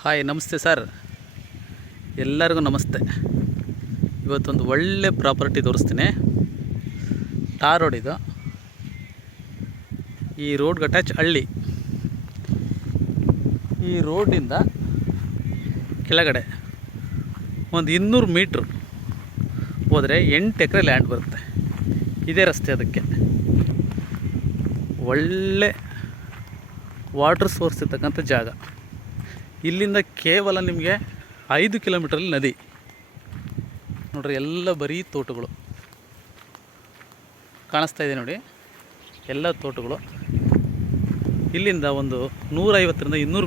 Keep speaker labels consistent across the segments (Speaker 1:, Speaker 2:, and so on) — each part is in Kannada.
Speaker 1: ಹಾಯ್, ನಮಸ್ತೆ ಸರ್. ಎಲ್ಲರಿಗೂ ನಮಸ್ತೆ. ಇವತ್ತೊಂದು ಒಳ್ಳೆ ಪ್ರಾಪರ್ಟಿ ತೋರಿಸ್ತೀನಿ. ಟಾರ್ ರೋಡ್ ಇದು. ಈ ರೋಡ್ಗೆ ಅಟ್ಯಾಚ್ ಹಳ್ಳಿ. ಈ ರೋಡಿಂದ ಕೆಳಗಡೆ ಒಂದು ಇನ್ನೂರು ಮೀಟ್ರ್ ಹೋದರೆ ಎಂಟು ಎಕರೆ ಲ್ಯಾಂಡ್ ಬರುತ್ತೆ. ಇದೇ ರಸ್ತೆ ಅದಕ್ಕೆ. ಒಳ್ಳೆ ವಾಟರ್ ಸೋರ್ಸ್ ಇರ್ತಕ್ಕಂಥ ಜಾಗ. ಇಲ್ಲಿಂದ ಕೇವಲ ನಿಮಗೆ ಐದು ಕಿಲೋಮೀಟ್ರಲ್ಲಿ ನದಿ. ನೋಡ್ರಿ, ಎಲ್ಲ ಬರೀ ತೋಟಗಳು. ಕಾಣಿಸ್ತಾ ಇದೆ ನೋಡಿ, ಎಲ್ಲ ತೋಟಗಳು. ಇಲ್ಲಿಂದ ಒಂದು ನೂರೈವತ್ತರಿಂದ ಇನ್ನೂರು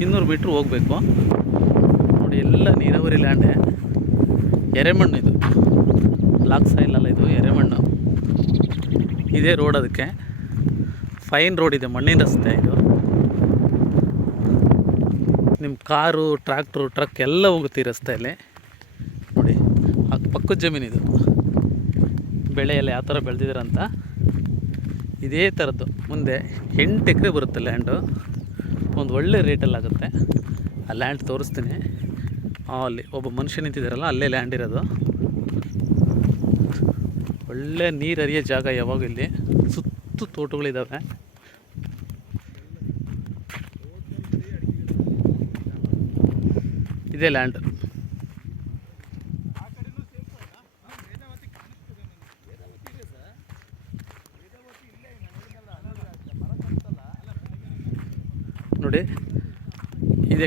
Speaker 1: ಇನ್ನೂರು ಮೀಟ್ರ್ ಹೋಗಬೇಕು. ನೋಡಿ, ಎಲ್ಲ ನೀರಾವರಿ ಲ್ಯಾಂಡೆ ಎರೆಮಣ್ಣು ಇದು. ಬ್ಲಾಕ್ ಸಾಯಿಲಲ್ಲ ಇದು, ಎರೆಮಣ್ಣು. ಇದೇ ರೋಡ್ ಅದಕ್ಕೆ. ಫೈನ್ ರೋಡ್ ಇದೆ, ಮಣ್ಣಿನ ರಸ್ತೆ ಇದು. ನಿಮ್ಮ ಕಾರು, ಟ್ರ್ಯಾಕ್ಟ್ರು, ಟ್ರಕ್ ಎಲ್ಲ ಹೋಗುತ್ತೆ ಈ ರಸ್ತೆಯಲ್ಲಿ. ನೋಡಿ, ಆ ಪಕ್ಕದ ಜಮೀನಿದು ಬೆಳೆ ಎಲ್ಲ ಯಾವ ಥರ ಬೆಳೆದಿದ್ದೀರಂತ ಇದೇ ಥರದ್ದು. ಮುಂದೆ ಎಂಟು ಎಕರೆ ಬರುತ್ತೆ ಲ್ಯಾಂಡು ಒಂದು ಒಳ್ಳೆ ರೇಟಲ್ಲಾಗುತ್ತೆ ಆ ಲ್ಯಾಂಡ್ ತೋರಿಸ್ತೀನಿ. ಅಲ್ಲಿ ಒಬ್ಬ ಮನುಷ್ಯ ನಿಂತಿದ್ದಾರಲ್ಲ ಅಲ್ಲೇ ಲ್ಯಾಂಡ್ ಇರೋದು. ಒಳ್ಳೆ ನೀರು ಹರಿಯೋ ಜಾಗ ಯಾವಾಗ ಇಲ್ಲಿ? ಸುತ್ತು ತೋಟಗಳಿದ್ದಾವೆ ಇದೇ ಲ್ಯಾಂಡ್ ನೋಡಿ ಇದೆ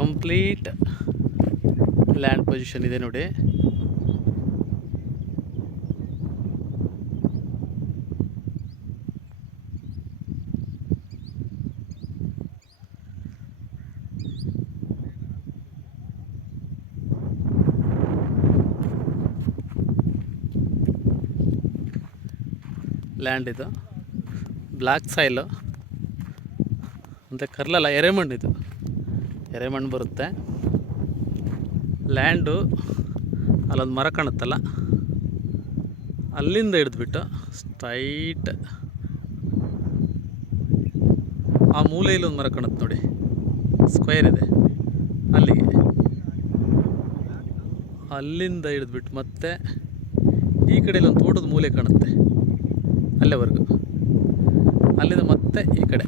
Speaker 1: ಕಂಪ್ಲೀಟ್ ಲ್ಯಾಂಡ್ ಪೊಸಿಷನ್ ಇದೆ ನೋಡಿ. ಲ್ಯಾಂಡ್ ಇದು. ಬ್ಲ್ಯಾಕ್ ಸಾಯಿಲು ಮತ್ತು ಕರ್ಲಲ್ಲ, ಎರೆಮಣ್ಣು ಇದು. ಎರೆಮಣ್ಣು ಬರುತ್ತೆ. ಲ್ಯಾಂಡು ಅಲ್ಲೊಂದು ಮರ ಕಾಣುತ್ತಲ್ಲ. ಅಲ್ಲಿಂದ ಹಿಡಿದ್ಬಿಟ್ಟು ಸ್ಟ್ರೈಟ್ ಆ ಮೂಲೆಯಲ್ಲಿ ಒಂದು ಮರ ಕಾಣುತ್ತೆ ನೋಡಿ. ಸ್ಕ್ವೇರ್ ಇದೆ. ಅಲ್ಲಿಗೆ. ಅಲ್ಲಿಂದ ಹಿಡಿದ್ಬಿಟ್ಟು ಮತ್ತೆ ಈ ಕಡೆಯಲ್ಲಿ ಒಂದು ತೋಟದ ಮೂಲೆ ಕಾಣುತ್ತೆ. ಅಲ್ಲೇವರೆಗೂ? ಅಲ್ಲಿಂದ ಮತ್ತೆ ಈ ಕಡೆ.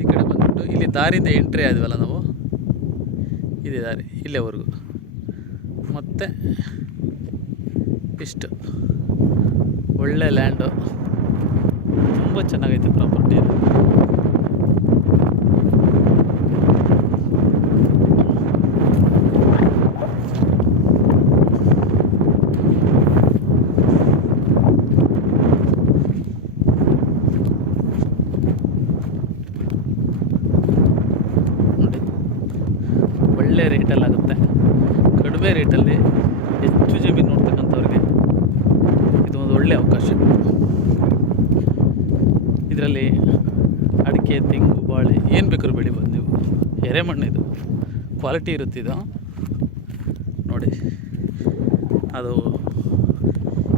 Speaker 1: ಈ ಕಡೆ ಬಂದ್ಬಿಟ್ಟು ಇಲ್ಲಿ ದಾರಿಯಿಂದ ಎಂಟ್ರಿ ಆದ್ವಲ್ಲ ನಾವು? ಇದೆ ದಾರಿ, ಇಲ್ಲೇವರೆಗೂ. ಮತ್ತೆ ಇಷ್ಟು. ಒಳ್ಳೆ ಲ್ಯಾಂಡು ತುಂಬ ಚೆನ್ನಾಗೈತೆ ಪ್ರಾಪರ್ಟಿ ಇದು ನೋಡಿ ಒಳ್ಳೆ ರೇಟಲ್ಲಿ ಆಗುತ್ತೆ. ಕಡಿಮೆ ರೇಟಲ್ಲಿ ಹೆಚ್ಚು ಜಮೀನು ನೋಡ್ತಕ್ಕಂಥವ್ರಿಗೆ ಇದು ಒಂದು ಒಳ್ಳೆಯ ಅವಕಾಶ. ಇದರಲ್ಲಿ ಅಡಿಕೆ, ತೆಂಗು, ಬಾಳೆ ಏನು ಬೇಕಾದ್ರೂ ಬೆಳಿಬೋದು ನೀವು. ಎರೆಮಣ್ಣು ಇದು. ಕ್ವಾಲಿಟಿ ಇರುತ್ತೆ ಇದು. ನೋಡಿ. ಅದು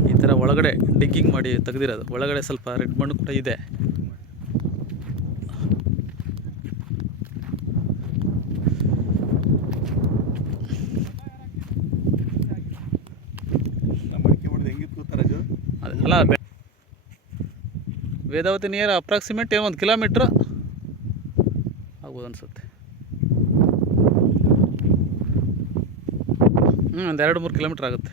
Speaker 1: ಈ ಥರ ಒಳಗಡೆ ಡಿಗ್ಗಿಂಗ್ ಮಾಡಿ ತೆಗೆದಿರೋದು. ಒಳಗಡೆ ಸ್ವಲ್ಪ ರೆಡ್ ಮಣ್ಣು ಕೂಡ ಇದೆ
Speaker 2: ಮಡಿಕೆ ಹೊಡೆದು ಹೆಂಗಿತ್ತು ಗೊತ್ತಾರದು
Speaker 1: ಅದ್- ಅಲ್ಲ ವೇದಾವತಿ ನಿಯರ್ ಅಪ್ರಾಕ್ಸಿಮೇಟ್ ಏನು ಒಂದು ಕಿಲೋಮೀಟ್ರ್ ಆಗ್ಬೋದು ಅನ್ಸುತ್ತೆ. ಹ್ಞೂ ಒಂದು ಎರಡು ಮೂರು ಕಿಲೋಮೀಟ್ರ್ ಆಗುತ್ತೆ.